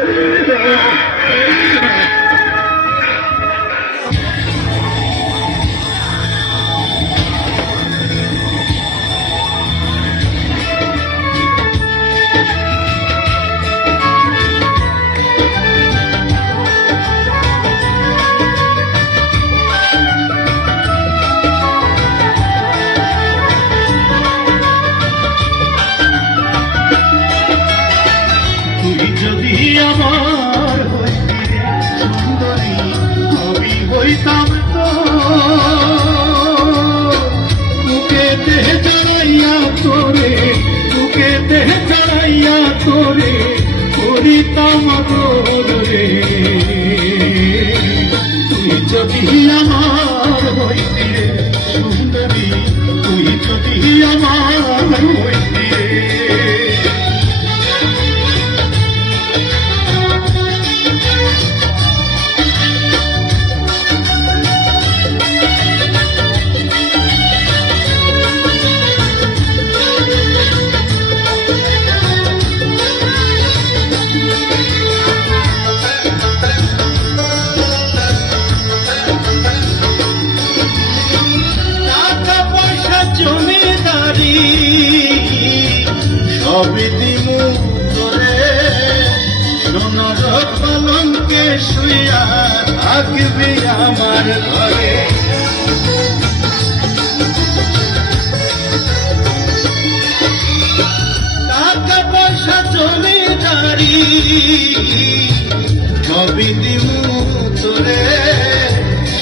তুই ತಮಗೋದುರೇ সবই দিমু তোরে সোনার কলঙ্কে শুইয়া থাকবি আমার ঘরে। টাকা পয়সা জমিদারি সবই দিমু তোরে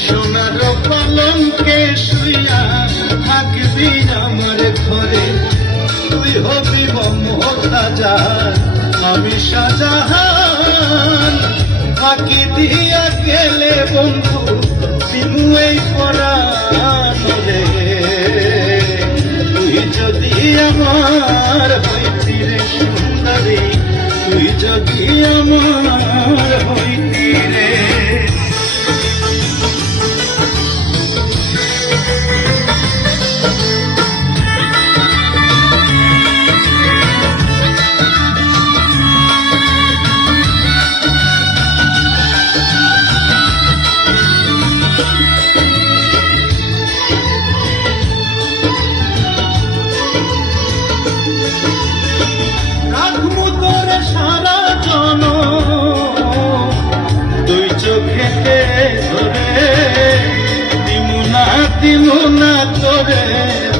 সোনার কলঙ্কে শুইয়া থাকবি আমার ঘরে। তুই হবি মমতাজা আমি সাজাহান ফাঁকি দিয়া গেলে বন্ধু দিমু এই পরাণরে। তুই যদি আমার হইতি রে সুন্দরী, তুই যদি আমার দিমুনা তোরে,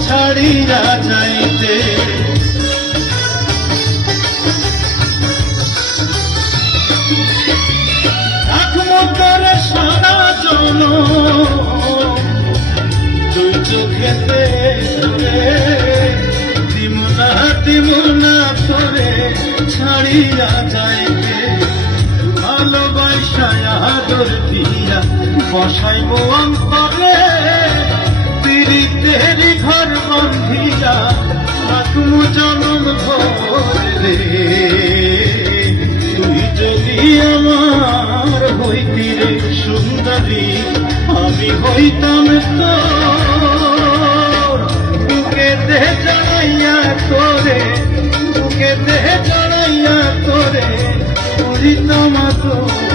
ছাড়িয়া যাইতে। তোরে সারা জন। দুই চোখেতে দিমুনা দিমুনা করে ছাড়িয়া যাইবে ভালোবাসায় আদর দিয়া বসাইব অন্তরে। তিরিতেরি ঘর বন্ধিয়া, রাখমু জনম ঘরে তুই যদি আমার হইতি রে সুন্দরী, আমি হইতাম তোর। বুকে দেহ চড়াইয়া তোরে বুকে দেহ চড়াইয়া তোরে করিতাম তোরে।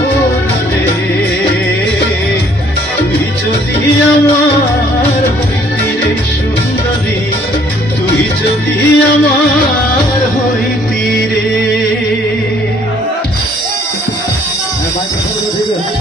যদি আমার